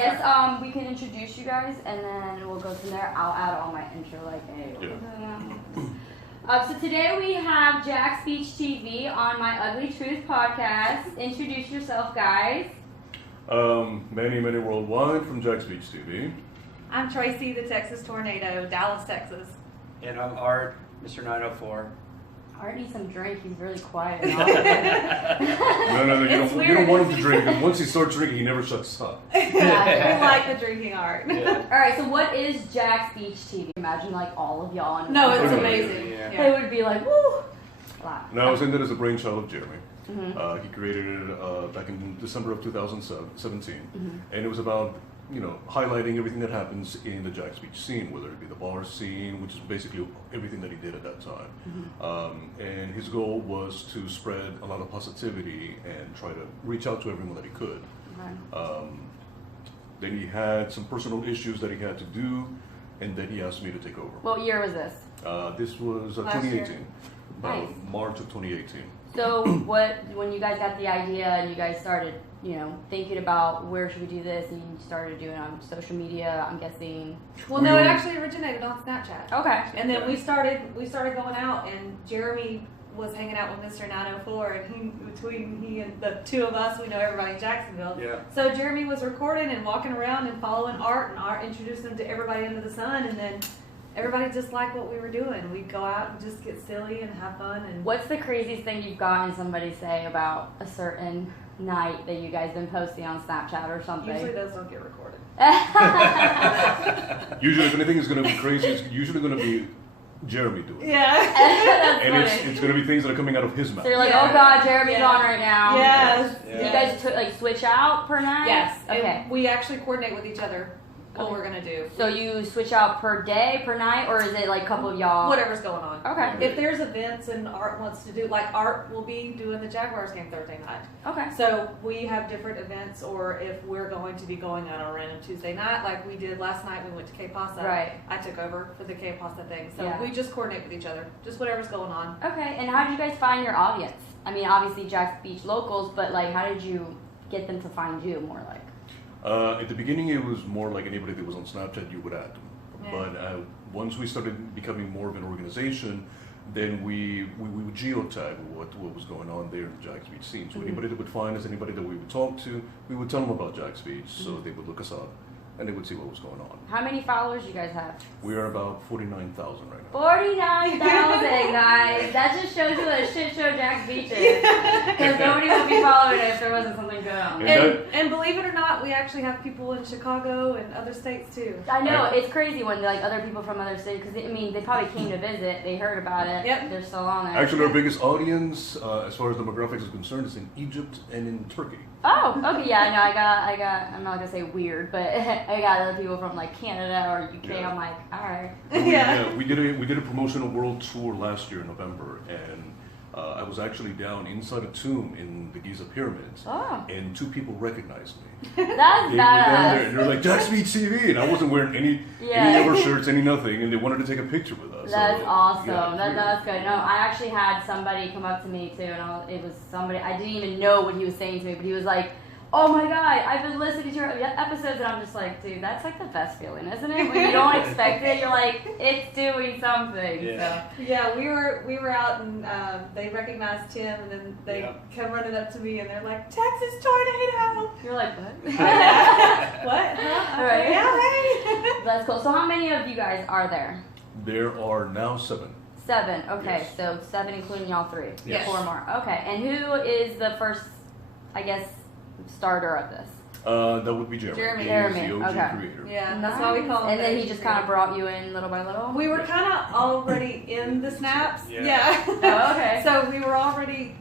guess we can introduce you guys, and then we'll go from there. I'll add all my intro, like, hey, so today we have Jaxbeachtv on My Ugly Truth podcast. Introduce yourself, guys. Many worldwide from Jaxbeachtv. I'm Tracy, the Texas Tornado, Dallas, Texas. And I'm Art, Mr. 904. Art needs some drink. He's really quiet. No, you don't want him to drink. And once he starts drinking, he never shuts up. Yeah, we like the drinking Art. Yeah. All right, so what is Jaxbeachtv? Imagine like all of y'all. No, it's amazing. Yeah. They would be like, woo. Wow. No, I was in there as a brainchild of Jeremy. Mm-hmm. He created it back in December of 2017, Mm-hmm. and it was about highlighting everything that happens in the Jax Beach scene, whether it be the bar scene, which is basically everything that he did at that time. Mm-hmm. And his goal was to spread a lot of positivity and try to reach out to everyone that he could. Okay. Then he had some personal issues that he had to do, and then he asked me to take over. What year was this? This was Last 2018, year. about Nice. March of 2018. So when you guys got the idea and you guys started, thinking about where should we do this, and you started doing it on social media, I'm guessing. Well, no, it actually originated on Snapchat. Okay. And then we started going out, and Jeremy was hanging out with Mr. 904, and between he and the two of us, we know everybody in Jacksonville. Yeah. So Jeremy was recording and walking around and following Art, and Art introduced him to everybody under the sun, and then everybody just liked what we were doing. We'd go out and just get silly and have fun. And What's the craziest thing you've gotten somebody say about a certain night that you guys been posting on Snapchat or something? usually those don't get recorded. Usually, if anything is going to be crazy, it's usually going to be Jeremy doing it. Yeah. That's And funny. it's going to be things that are coming out of his mouth. So you're like, Yeah. oh God, Jeremy's Yeah. on right now. Yes. You guys switch out per night? Yes. Okay. And we actually coordinate with each other what we're gonna do. So you switch out per day, per night, or is it like a couple of y'all? Whatever's going on. Okay. If there's events and Art wants to do, like Art will be doing the Jaguars game Thursday night. Okay. So we have different events, or if we're going to be going out on a random Tuesday night, like we did last night, we went to K Pasa. Right. I took over for the K Pasa thing. So Yeah. we just coordinate with each other, just whatever's going on. Okay. And how did you guys find your audience? I mean, obviously Jax Beach locals, but like, how did you get them to find you? More like. At the beginning, it was more like anybody that was on Snapchat, you would add them. Yeah. But once we started becoming more of an organization, then we would geotag what was going on there in the Jax Beach scene. So anybody that would find us, anybody that we would talk to, we would tell them about Jax Beach, so they would look us up and they would see what was going on. How many followers you guys have? We are about 49,000 right now. 49,000, guys. That just shows you what a shit show Jax Beach is. Because nobody would be following it if there wasn't something good on. Yeah. And believe it or not, we actually have people in Chicago and other states too. I know, it's crazy when like other people from other states, because they probably came to visit, they heard about it, Yep. they're still on there. Actually, our biggest audience, as far as demographics is concerned, is in Egypt and in Turkey. Oh, okay, yeah, I know, I got, I'm not gonna say weird, but I got other people from like Canada or UK, Yeah. I'm like, alright. Yeah. We did a promotional world tour last year in November, and I was actually down inside a tomb in the Giza pyramids, Oh, and two people recognized me. that's They were down there, badass. and they're like, Jaxbeachtv, and I wasn't wearing any of our shirts, any nothing, and they wanted to take a picture with us. That's So, awesome. yeah, That's good. No, I actually had somebody come up to me too, and it was somebody, I didn't even know what he was saying to me, but he was like, oh my God, I've been listening to your episodes, and I'm just like, dude, that's like the best feeling, isn't it? When you don't expect it, you're like, it's doing something. Yeah. Yeah, we were out and they recognized Tim, and then they Yeah. come running up to me and they're like, Texas tornado. So you're like, what? What? Huh? Right. Yeah, hey. That's cool. So how many of you guys are there? There are now 7. 7. Okay, Yes. so 7 including y'all 3. Yes. 4 more. Okay, and who is the first, I guess, starter of this? That would be Jeremy. Jeremy. He is the OG Okay. creator. Yeah, that's why we call him. And then the he just kind of brought you in little by little? We were kind of already in the snaps. Yeah. Oh, okay. So we were already.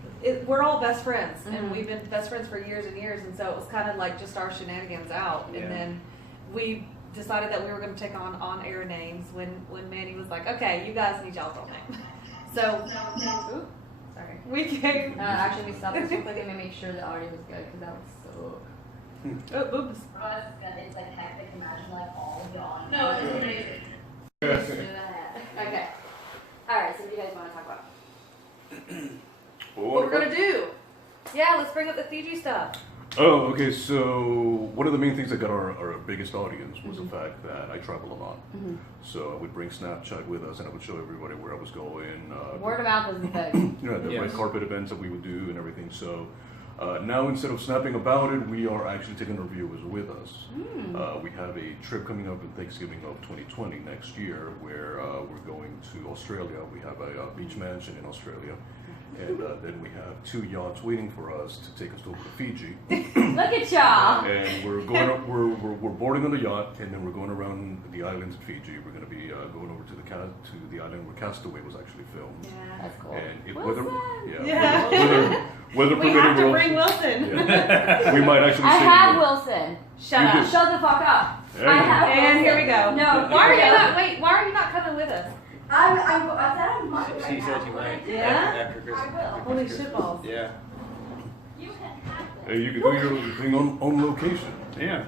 We're all best friends, Mhm. and we've been best friends for years and years, and so it was kind of like just our shenanigans out, Yeah. and then we decided that we were going to take on-air names when Manny was like, okay, you guys need y'all's own name. So Ooh, sorry. we came. Actually, we stopped this real quick and make sure the audio was good because that was so. Oh, boobs. It's like hectic. Imagine like all of y'all. No, it's amazing. Okay. All right. So what do you guys want to talk about? What we're gonna do? Yeah, let's bring up the Fiji stuff. Oh, okay. So one of the main things that got our biggest audience was the fact that I travel a lot. So I would bring Snapchat with us, and I would show everybody where I was going. Word of mouth is the thing. You know, the red Yes. carpet events that we would do and everything. So now instead of snapping about it, we are actually taking our viewers with us. We have a trip coming up in Thanksgiving of 2020 next year, where we're going to Australia. We have a beach mansion in Australia. And then we have 2 yachts waiting for us to take us over to Fiji. Look at y'all. And we're going up, we're boarding on the yacht, and then we're going around the islands of Fiji. We're going to be going over to the island where Castaway was actually filmed. Yeah. That's cool. And if Wilson. weather We permitting, have to we'll bring also- Wilson. yeah. We might actually. I say have that. Wilson. Shut You up. do. Shut the fuck up. There you I go. have And Wilson. here we go. No, Why are you here we not? go. Wait. Why are you not coming with us? I said I'm not right She now. said you might. Yeah? After Christmas. I will. Holy shitballs. Yeah. You can have Hey, this. you can do your thing on location. Yeah.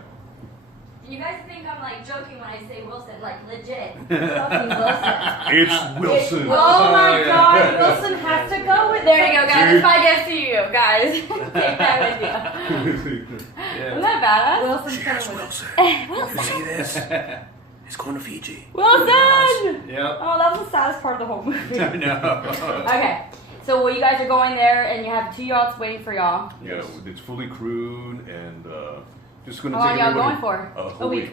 You guys think I'm like joking when I say Wilson, like legit. Fucking Wilson. It's Wilson. Oh my yeah. God! Wilson has to go with. There you go, guys. Dude. It's my gift to you, guys. Take that with you. Yeah. Isn't that badass? Wilson's coming with us. Wilson. See this? It's going to Fiji. Wilson! Yep. Oh, that was the saddest part of the whole movie. No. Okay, so well, you guys are going there, and you have 2 yachts waiting for y'all. Yeah, it's fully crewed and just going to How take long y'all everybody going for? a whole week.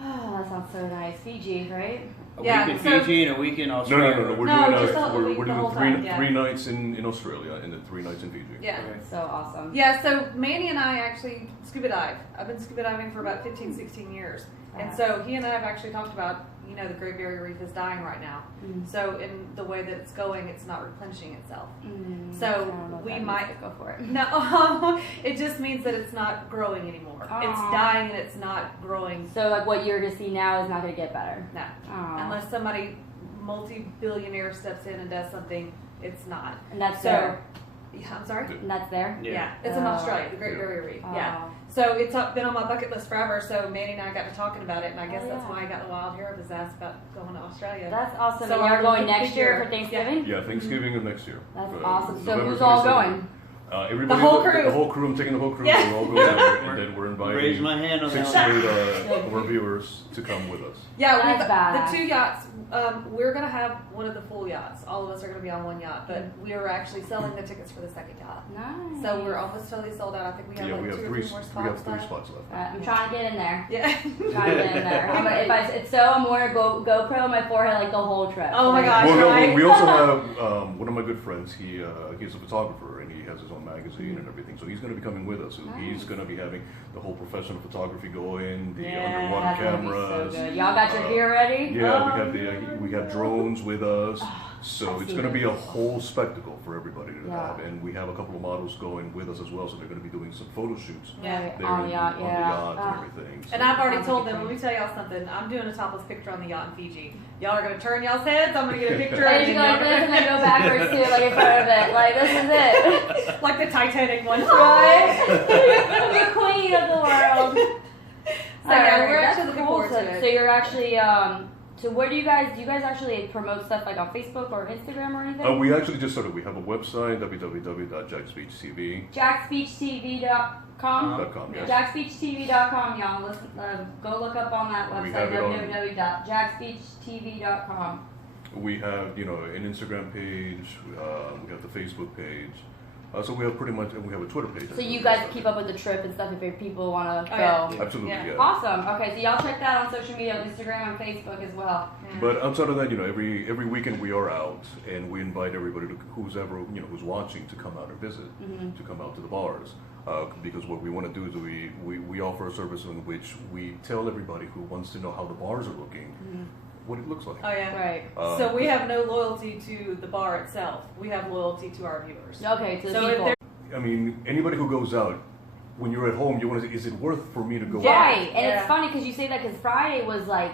Oh, that sounds so nice. Fiji, right? A Yeah, week in so- Fiji and a week in No, Australia. We're No, doing just a we're, week, we're the doing whole three time, yeah. 3 nights in Australia and then 3 nights in Fiji. Yeah. Okay. So awesome. Yeah, so Manny and I actually scuba dive. I've been scuba diving for about 15, 16 years. And so he and I have actually talked about, you know, the Great Barrier Reef is dying right now. So in the way that it's going, it's not replenishing itself. I So don't know if we that might- means to go for it. No, it just means that it's not growing anymore. It's Aw. dying and it's not growing. So like what you're gonna see now is not gonna get better. No. Aw. Unless somebody multi-billionaire steps in and does something, it's not. And that's So, there. yeah, I'm sorry? And that's there. Yeah, it's in Oh. Australia, the Great Yeah. Barrier Reef. Oh. Yeah. So it's been on my bucket list forever. So Manny and I got to talking about it, and I guess Oh, that's yeah. why I got the wild hair of his ass about going to Australia. That's awesome. So and you're our going big next year year. for Thanksgiving? Yeah, Thanksgiving of next year. That's Uh, awesome. So November who's all 27th. going? Everybody, whole crew. The whole crew. I'm taking the whole crew. Yeah. We're all going there, and then we're Raise inviting my hand on 6 that to one. 8 of our viewers to come with us. Yeah, That's we've, badass. the 2 yachts. We're gonna have one of the full yachts. All of us are gonna be on one yacht, but we are actually selling the tickets for the second yacht. Nice. So we're almost totally sold out. I think we have Yeah, like we 2 have or 3 3 more we spots have 3 left. spots left. I'm trying to get in there. Yeah. Trying to get in there. I'm wearing a GoPro on my forehead like the whole trip. Oh my gosh. Well, no, right? we also have one of my good friends. He's a photographer and he has his own magazine and everything. So he's going to be coming with us. So he's Nice. going to be having the whole professional photography going, the Yeah, underwater That's gonna be cameras. so good. Y'all got your gear ready? Yeah, Oh, we have drones with us. So I it's see going to be a those. whole spectacle for everybody to Yeah. have. And we have a couple of models going with us as well. So they're going to be doing some photo shoots Yeah. Right, there on the yacht, on yeah. the yacht Oh. and everything. So And I've already Sounds told like them, a let me tell y'all something. I'm doing a topless picture on the yacht in Fiji. Y'all are gonna turn y'all's heads. I'm gonna get a picture. I and need to go then like y'all this and then gonna- go backwards too, like in front of it. Like this is it. like the Titanic one. Right? The queen of the world. So yeah, Alright, we're that's actually looking cool. forward to it. So you're actually so where do you guys actually promote stuff like on Facebook or Instagram or anything? we actually just started. We have a website, www.jaxbeachtv.com. Jaxbeachtv.com. Yes. Jaxbeachtv.com, y'all. Listen, go look up on that We website, have it on- www.jaxbeachtv.com. We have, an Instagram page. We have the Facebook page. So we have pretty much, and we have a Twitter page. So you guys keep up with the trip and stuff if people want to Oh, go. yeah. Absolutely, Yeah. yeah. Awesome. Okay, so y'all check that on social media, on Instagram and Facebook as well. But outside of that, every weekend we are out, and we invite everybody who's watching to come out and visit, to come out to the bars. Because what we want to do is we offer a service in which we tell everybody who wants to know how the bars are looking, what it looks like. Oh yeah. Right. So we have no loyalty to the bar itself. We have loyalty to our viewers. Okay, to the So if people. they're I mean, anybody who goes out, when you're at home, you want to say, is it worth for me to go out? Right, and Yeah. it's funny because you say that because Friday was like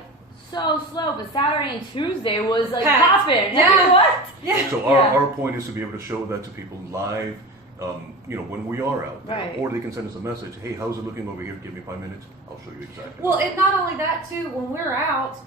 so slow, but Saturday and Tuesday was like Packed. popping. Yeah. What? yeah. So our point is to be able to show that to people live, when we are out there. Right. Or they can send us a message, hey, how's it looking over here? Give me 5 minutes. I'll show you exactly. Well, and not only that too. When we're out,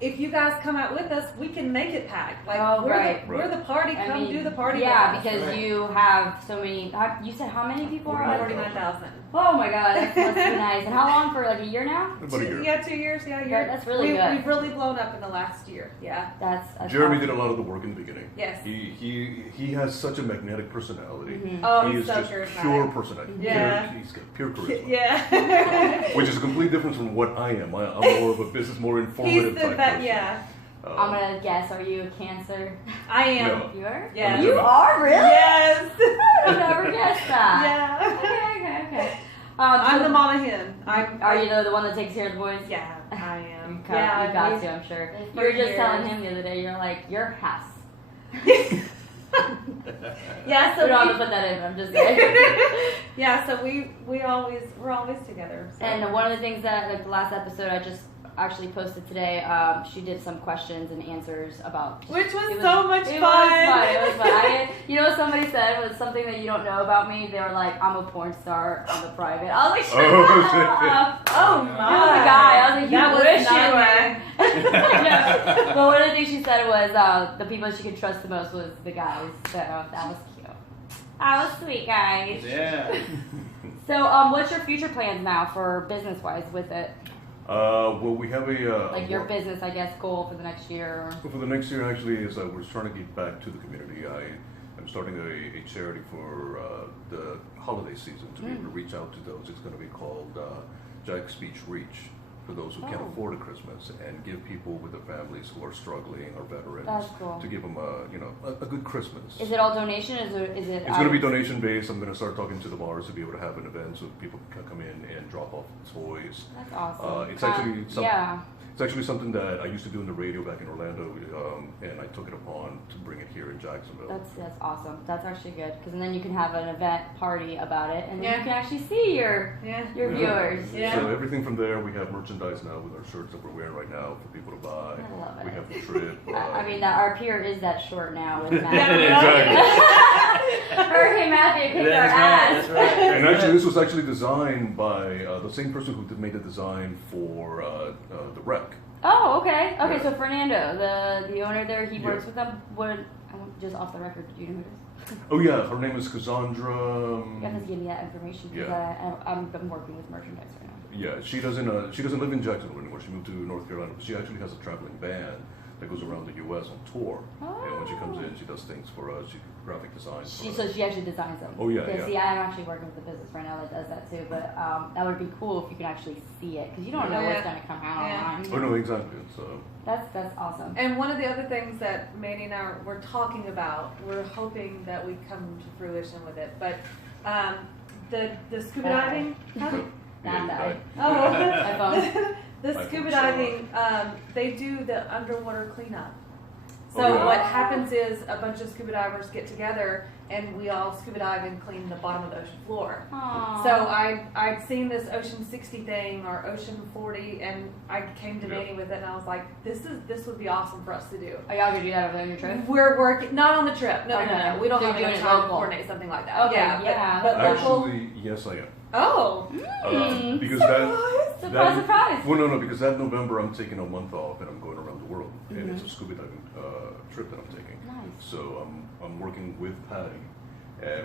if you guys come out with us, we can make it packed. Like Oh, we're right. we're the party. Come do the party. Yeah, with us. because Right. you have so many. You said how many people are? 49,000. Oh my god, that must be nice. And how long for like a year now? About a year. Yeah, 2 years. Yeah, a year. That's really good. We've really blown up in the last year. Yeah. That's Jeremy awesome. did a lot of the work in the beginning. Yes. He has such a magnetic personality. Mhm. Oh, He he's is so just charismatic. pure personality. Yeah. He's got pure charisma. Yeah. Which is a complete difference from what I am. I'm more of a business, more He's informative the type best. person. Yeah. I'm gonna guess, are you a Cancer? I am. No. You are? Yeah. You are, really? Yes. I've never guessed that. Yeah. Okay. I'm so the mama hen. Are you the one that takes care of the boys? Yeah, I am. You got to, I'm sure. You were just telling him the other day, you're like, your house. Yeah, so We don't have to put that in, I'm just saying. yeah, so we're always together. So. And one of the things that, like the last episode I just actually posted today, she did some questions and answers about... Which was it so much fun. It was fun. You know what somebody said was something that you don't know about me? They were like, I'm a porn star on the private. I was like, shut up. Oh It my. was a guy. I was like, you That was wish not you me. were. Yeah. But one of the things she said was the people she could trust the most was the guys. So that was cute. That was sweet, guys. Yeah. So what's your future plans now for business-wise with it? Well, we have a Like your business, I guess, goal for the next year? Or... For the next year, actually, is we're trying to give back to the community. I'm starting a charity for the holiday season to be able to reach out to those. It's going to be called Jax Beach Reach, for those who can't afford a Christmas, and give people with their families who are struggling or veterans. That's cool. To give them a good Christmas. Is it all donation? Is it? It's going to be donation based. I'm going to start talking to the bars to be able to have an event so people can come in and drop off toys. That's awesome. It's actually something. Yeah. It's actually something that I used to do in the radio back in Orlando, and I took it upon to bring it here in Jacksonville. That's awesome. That's actually good because then you can have an event party about it, and then Yeah. you can actually see your viewers. Yeah. So everything from there, we have merchandise now with our shirts that we're wearing right now for people to buy. I love it. We have the trip. I mean, our pier is that short now with Yeah, Matthew. Exactly. Hurricane Matthew kicked our That's ass. right. That's right. And actually, this was actually designed by the same person who made the design for the wreck. Oh, okay. Okay, Yeah. so Fernando, the owner there, he Yeah. works with them. Just off the record, do you know who it is? Oh yeah, her name is Cassandra. You have to give me that information because I'm working with merchandise right now. Yeah, she doesn't live in Jacksonville anymore. She moved to North Carolina, but she actually has a traveling band that goes around the U.S. on tour. And when she comes in, she does things for us. She graphic designs. So she actually designs them. Oh, yeah, Okay, yeah. See, I'm actually working with a business right now that does that too, but that would be cool if you can actually see it because you don't know Yeah. what's going to come out Yeah. online. Oh no, exactly. So That's awesome. And one of the other things that Mandy and I were talking about, we're hoping that we come to fruition with it, but the scuba diving. Huh? Not that. Oh, the iPhone scuba saw. diving, they do the underwater cleanup. So Oh, yeah. what happens is a bunch of scuba divers get together and we all scuba dive and clean the bottom of the ocean floor. Aww. So I'd seen this Ocean 60 thing or Ocean 40 and I came to Yeah. Manny with it and I was like, this would be awesome for us to do. Are y'all gonna do that on your trip? We're working, not on the trip. No. We don't So have you're enough doing it time to local. coordinate something like that. Okay, yeah. But local. actually, yes, I am. Oh. Because Surprise, surprise. Well, no, because that November I'm taking a month off and I'm going around the world, and it's a scuba diving trip that I'm taking. Nice. So I'm working with Patty,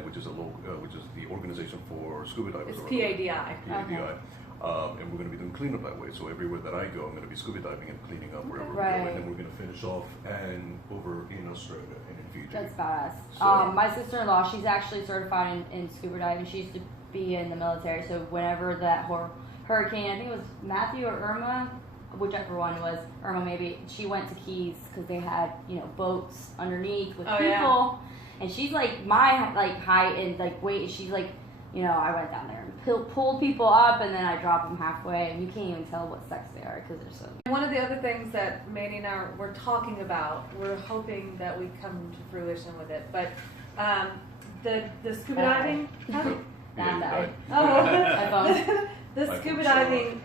which is which is the organization for scuba divers. It's around the world. PADI. PADI. And we're going to be doing cleanup that way. So everywhere that I go, I'm going to be scuba diving and cleaning up wherever we go. Right. And then we're going to finish off and over in Australia and in Fiji. That's badass. So- My sister-in-law, she's actually certified in scuba diving. She used to be in the military, so whenever that hurricane, I think it was Matthew or Irma, whichever one it was, Irma maybe, she went to Keys because they had, boats underneath with people. Yeah. And she's like my height and weight. She's like, I went down there and pulled people up, and then I dropped them halfway, and you can't even tell what sex they are because they're so. One of the other things that Mandy and I were talking about, we're hoping that we come to fruition with it, but the scuba diving. Not that. Oh. The iPhone scuba saw. diving,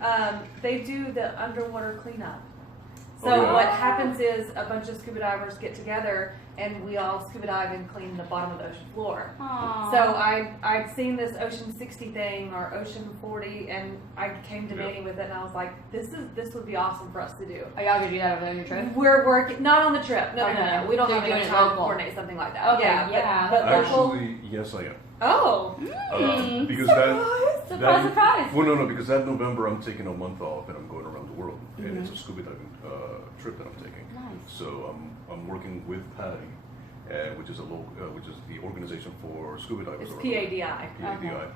they do the underwater cleanup. So Oh, yeah. what happens is a bunch of scuba divers get together and we all scuba dive and clean the bottom of the ocean floor. Aww. So I'd seen this Ocean 60 thing or Ocean 40 and I came to Yeah. Manny with it and I was like, this would be awesome for us to do. Are y'all gonna do that on your trip? We're working, not on the trip. No. We don't So have you're enough doing it time to local. coordinate something like that. Okay, Yeah. yeah. But local. Actually, yes, I am. Oh. Because that Surprise, surprise. Well, no, because that November I'm taking a month off and I'm going around the world, and it's a scuba diving trip that I'm taking. Nice. So I'm working with Patty, which is which is the organization for scuba divers. It's around the world. PADI. PADI.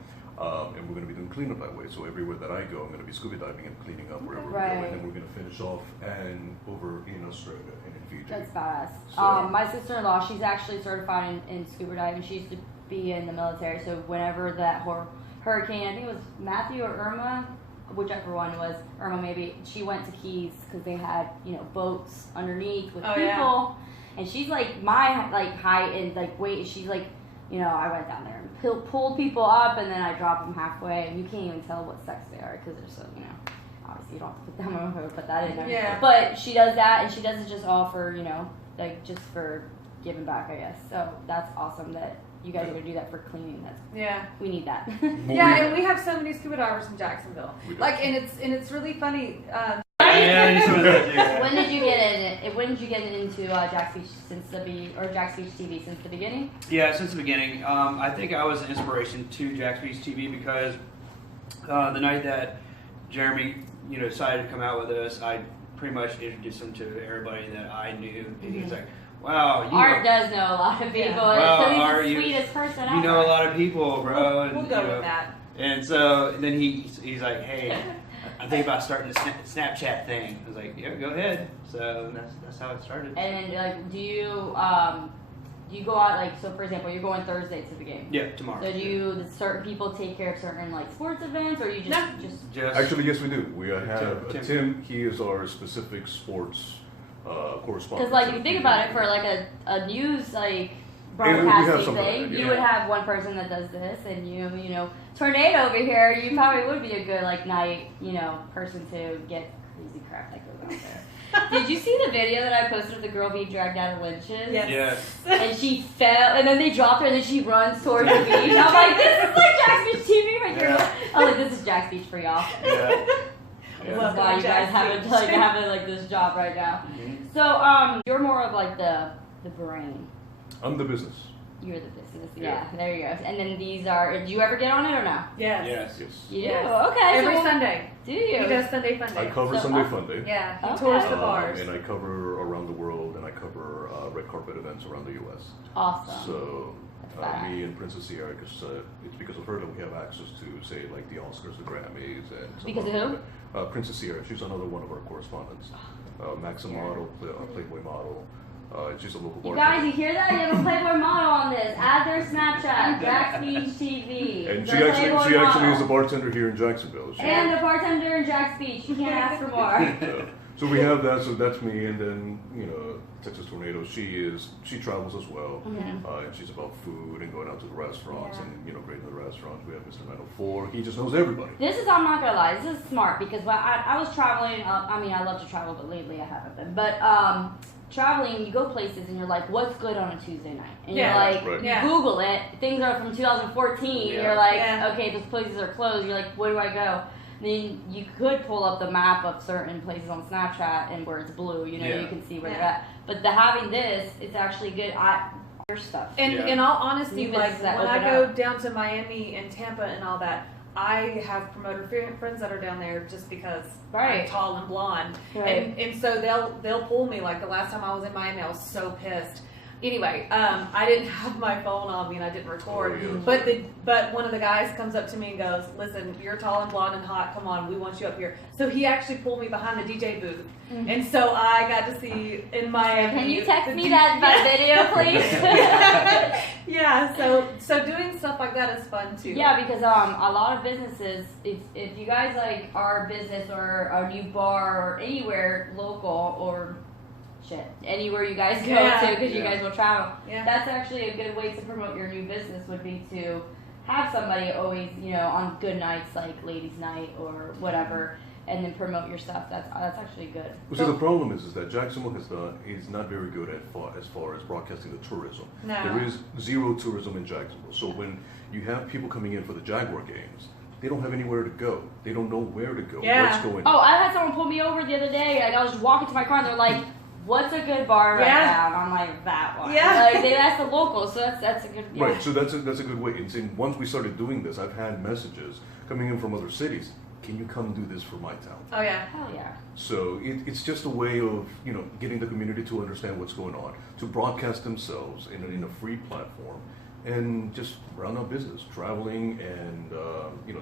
And we're going to be doing cleanup that way. So everywhere that I go, I'm going to be scuba diving and cleaning up wherever we go. And then we're going to finish off and over in Australia and in Fiji. That's badass. So- My sister-in-law, she's actually certified in scuba diving. She used to be in the military, so whenever that hurricane, I think it was Matthew or Irma, whichever one it was, Irma maybe, she went to Keys because they had, boats underneath with people. Yeah. And she's like my height and weight. She's like, I went down there and pulled people up, and then I dropped them halfway, and you can't even tell what sex they are because they're so, obviously you don't have to put them on her, put that in there. Yeah. But she does that, and she does it just all for, just for giving back, I guess. So that's awesome that you guys are going to do that for cleaning. We need that. Yeah, and we have so many scuba divers in Jacksonville. We do. And it's really funny. When did you get in? When did you get into Jax Beach Jax Beach TV since the beginning? Yeah, since the beginning. I think I was an inspiration to Jax Beach TV because the night that Jeremy, decided to come out with us, I pretty much introduced him to everybody that I knew, and he was like, "Wow, Art does know a lot of people. Wow, so he's Art, the sweetest person ever. You know a lot of people, bro." We'll And, go with that. And so then he's like, "Hey, I think about starting a Snapchat thing." I was like, "Yeah, go ahead." So that's how it started. And then, do you go out so for example, you're going Thursday to the game? Yeah, tomorrow. So do certain people take care of certain sports events, or you just Actually, yes, we do. We have Tim. Tim. He is our specific sports correspondent. because if you think about it, for a news have broadcasting something thing, like that, you yeah. would have one person that does this, and Tornado over here, you probably would be a good night person to get crazy crap that goes on there. Did you see the video that I posted of the girl being dragged out of lynches? Yes. Yes. And she fell, and then they dropped her, and then she runs towards the beach. I'm like, this is like Jax Beach TV right here. Yeah. I'm like, this is Jax Beach for y'all. Yeah. This is Welcome why to you guys Jax have Beach. having this job right now. Mhm. So you're more of the brain. I'm the business. You're the business. Yeah. Yeah, there you go. And then these are. Do you ever get on it or no? Yes. Yes. Yes. You Yes. do. Okay. Every so Sunday. Do you? He does Sunday Fun I Day. cover So, Sunday Fun Day. Yeah, he Okay. tours the bars. And I cover around the world, and I cover red carpet events around the U.S. Awesome. So That's badass. me and Princess Sierra, because it's because of her that we have access to, say, the Oscars, the Grammys, and some Because of other- Princess Sierra. She's another one of our correspondents. Maxim model, Playboy model. She's a local You bartender. guys, you hear that? You have a Playboy model on this. Add their Snapchat, Jax Beach TV. And The she actually Playboy is a model. bartender here in Jacksonville. And the bartender in Jax Beach. You can't ask for more. So we have that. So that's me, and then Texas Tornado. She travels as well, Mhm. and she's about food and going out to the restaurants Yeah. and great in the restaurants. We have Mr. 904. He just knows everybody. This is, I'm not gonna lie, this is smart because when I was traveling, I love to travel, but lately I haven't been. But traveling, you go places and you're like, what's good on a Tuesday night? And Yeah. you're like, Right. you Yeah. Google it, things are from 2014, Yeah. you're like, Yeah. okay, those places are closed, you're like, where do I go? Then you could pull up the map of certain places on Snapchat and where it's blue, Yeah. you can see where Yeah. they're at. But having this, it's actually good. Your stuff. And Yeah. in all honesty, New like businesses that when I open go up. down to Miami and Tampa and all that, I have promoter friends that are down there just because Right. I'm tall and blonde, Right. and so they'll pull me. Like the last time I was in Miami, I was so pissed. Anyway, I didn't have my phone on me and I didn't record. Oh, yeah. But one of the guys comes up to me and goes, "Listen, you're tall and blonde and hot. Come on, we want you up here." So he actually pulled me behind the DJ booth, Mhm. and so I got to see in Miami. Can you text the me D- that video, please? Yeah, so doing stuff like that is fun too. Yeah, because a lot of businesses, if you guys are a business or a new bar or anywhere local or anywhere you guys go Yeah. to because you Yeah. guys will travel, Yeah. that's actually a good way to promote your new business would be to have somebody always on good nights like ladies night or whatever, and then promote your stuff. That's actually good. Well, see, the problem is that Jacksonville is not very good as far as broadcasting the tourism. No. There is zero tourism in Jacksonville. So when you have people coming in for the Jaguar games, they don't have anywhere to go. They don't know where to go. Yeah. What's going on? Oh, I had someone pull me over the other day. I was walking to my car and they're like, what's a good bar right Yeah. now? And I'm like, that one. Yeah. Like, they asked the locals, so that's a good, yeah. Right, so that's a good way. And see, once we started doing this, I've had messages coming in from other cities. Can you come do this for my town? Oh yeah. Hell yeah. So it's just a way of getting the community to understand what's going on, to broadcast themselves in a free platform, and just run our business. Traveling and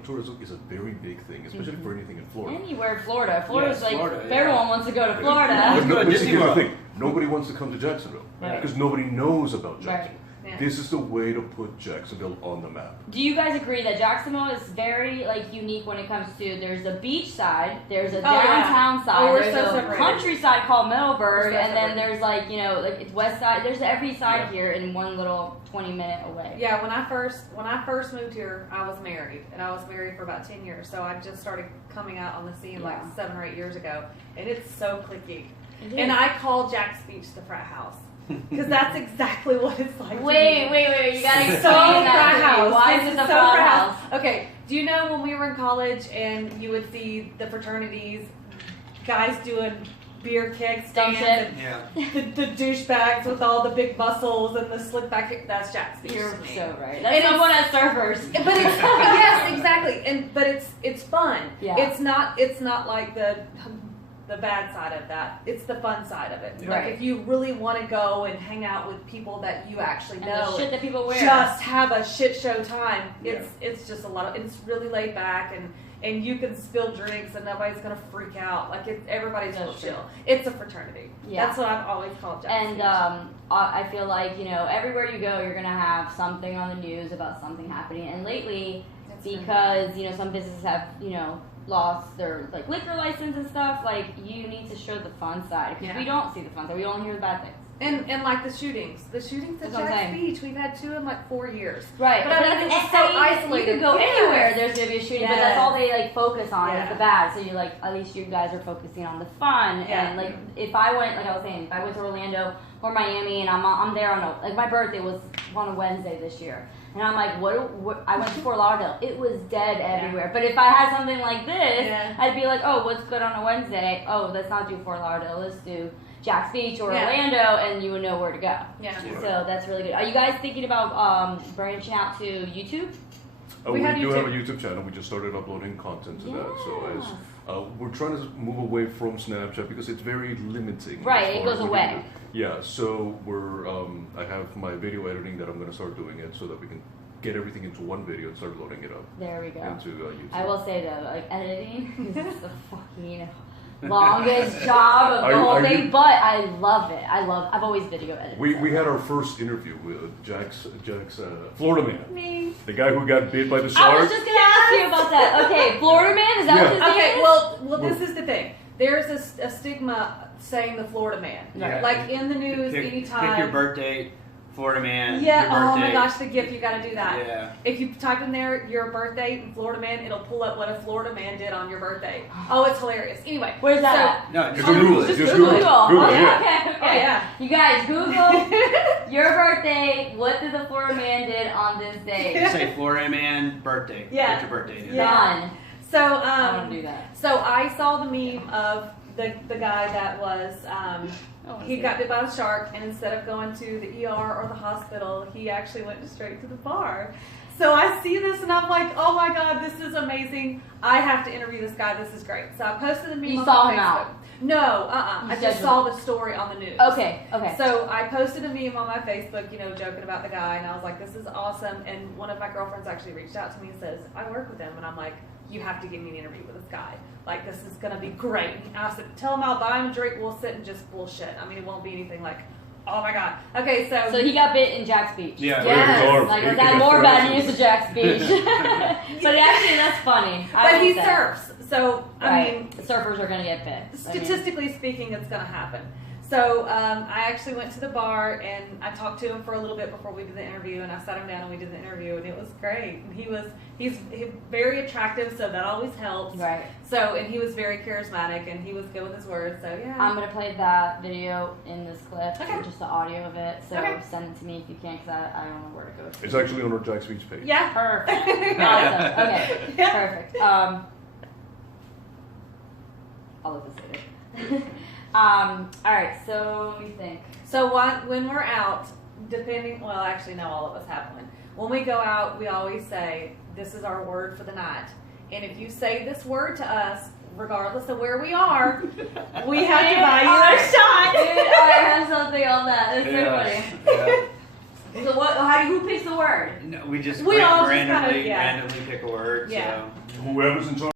tourism is a very big thing, especially for anything in Florida. Anywhere in Florida. Florida's like, Florida, if yeah. everyone wants to go to But Florida. no, but Disney see, here's the World. thing. Nobody wants to come to Jacksonville Right. because nobody knows about Jacksonville. Right. Yeah. This is the way to put Jacksonville on the map. Do you guys agree that Jacksonville is very unique when it comes to there's a beach side, there's a yeah. downtown side, Oh, we're there's so a separated. countryside called Middleburg, We're so and then separated. there's it's west side. There's every side Yeah. here in one little 20-minute away. Yeah, when I first moved here, I was married, and I was married for about 10 years. So I just started coming out on the scene like Yeah. 7 or 8 years ago, and it's so cliquey. It And is. I call Jax Beach the frat house because that's exactly what it's like. to Wait, me. you gotta So explain that frat to me. house. Why This is it is the so frat frat house? Okay, do you know when we were in college and you would see the fraternities, guys doing beer keg Dumb stands shit. Yeah. and the douchebags with all the big muscles and the slick back hair? That's Jax Beach You're to me. so right. And That's it's- someone at surfers. But it's yes, exactly. But it's fun. Yeah. It's not like the bad side of that. It's the fun side of it. Right. Like if you really want to go and hang out with people that you actually And know, the shit that people wear. just have a shit show time. Yeah. It's just a lot of. It's really laid back and you can spill drinks and nobody's gonna freak out. Like everybody's That's real true. chill. It's a fraternity. Yeah. That's what I've always called Jax And Beach. I feel like everywhere you go, you're gonna have something on the news about something happening. And lately, It's been because some businesses have lost their liquor license and stuff, you need to show the fun side because Yeah. we don't see the fun side. We only hear the bad things. And like the shootings at That's what I'm Jax saying. Beach, we've had 2 in like 4 years. Right, But I mean, that's- it's so I mean, isolated. You could go Yes. anywhere. There's gonna be a shooting, but that's Yes. all they focus on Yeah. is the bad. So you're at least you guys are focusing on the fun. Yeah. And if I went, I was saying, if I went to Orlando or Miami and I'm there on my birthday was on a Wednesday this year, and I'm like, what? I went to Fort Lauderdale. It was dead everywhere. But if I had something like this, Yeah. I'd be like, oh, what's good on a Wednesday? Oh, let's not do Fort Lauderdale. Let's do Jax Beach or Yeah. Orlando, and you would know where to go. Yeah. Yeah. So that's really good. Are you guys thinking about branching out to YouTube? We We have do have a YouTube. YouTube channel. We just started uploading content to that. So Yes. as we're trying to move away from Snapchat because it's very limiting. Right, as it far as goes what we away. do. Yeah, so we're I have my video editing that I'm going to start doing it so that we can get everything into one video and start loading it up There we go. into YouTube. I will say though, editing is the fucking longest job of the Are- whole are thing, you- but I love it. I've always video edited. We had our first interview with Jax Florida Man, Me. the guy who got bit by the I shark. was just gonna ask you about that. Okay, Florida Man, is that what his name Okay, is? well, this is the thing. There's a stigma saying the Florida man. Yeah. Like in the news, Pick anytime. your birth date, Florida man. Yeah, Your oh my birthday. gosh, the gift, you gotta do that. Yeah. If you type in there your birthday and Florida man, it'll pull up what a Florida man did on your birthday. Oh, it's hilarious. Anyway. Where's that at? No, Just just Google Google it. it. Just Google. Google it. Google it, Okay, yeah. okay, okay. Oh, yeah. You guys, Google your birthday. What did the Florida Man did on this day? Just say Florida man birthday. Yeah. Get your birthday. Yeah. Done. So, I want to do that. so I saw the meme of the guy that was, he got bit by a shark, and instead of going to the ER or the hospital, he actually went straight to the bar. So I see this and I'm like, oh my god, this is amazing. I have to interview this guy. This is great. So I posted a meme You on saw my him Facebook. out? No, You I just judged saw the story on the news. Okay, okay. So I posted a meme on my Facebook, joking about the guy, and I was like, this is awesome. And one of my girlfriends actually reached out to me and says, I work with him. And I'm like, you have to give me an interview with this guy. Like, this is going to be great. And I said, tell him I'll buy him a drink. We'll sit and just bullshit. I mean, it won't be anything like, oh my God. Okay, so. So he got bit in Jax Beach. Yeah. Yes. Like, He was that got more bad frozen. news to Jax Beach? But actually, that's funny. I but will he say. surfs. So, I mean, Right. Surfers are going to get bit. I mean, statistically speaking, it's going to happen. So I actually went to the bar and I talked to him for a little bit before we did the interview, and I sat him down and we did the interview, and it was great. And he's very attractive, so that always helps. Right. So, and he was very charismatic, and he was good with his words. So yeah. I'm going to play that video in this clip, Okay. or just the audio of it. So Okay. send it to me if you can, because I don't know where to go. It's actually on our Jax Beach page. Yeah. Perfect. Awesome. Okay. Yeah. Perfect. all of this later. All right, so let me think. So when we're out, well, actually, no, all of us have one. When we go out, we always say, this is our word for the night. And if you say this word to us, regardless of where we are, we have to buy you a shot. I have something on that. It's so funny. Yeah. So who picks the word? No, we We all just randomly kinda, yeah. randomly pick a word. Yeah. So. Whoever's in charge.